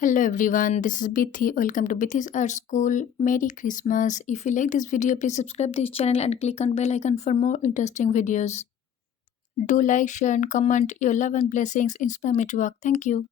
Hello everyone, this is Bithi. Welcome to Bithi's Art School. Merry Christmas. If you like this video, please subscribe this channel and click on bell icon for more interesting videos. Do like, share and comment. Your love and blessings inspire me to work. Thank you.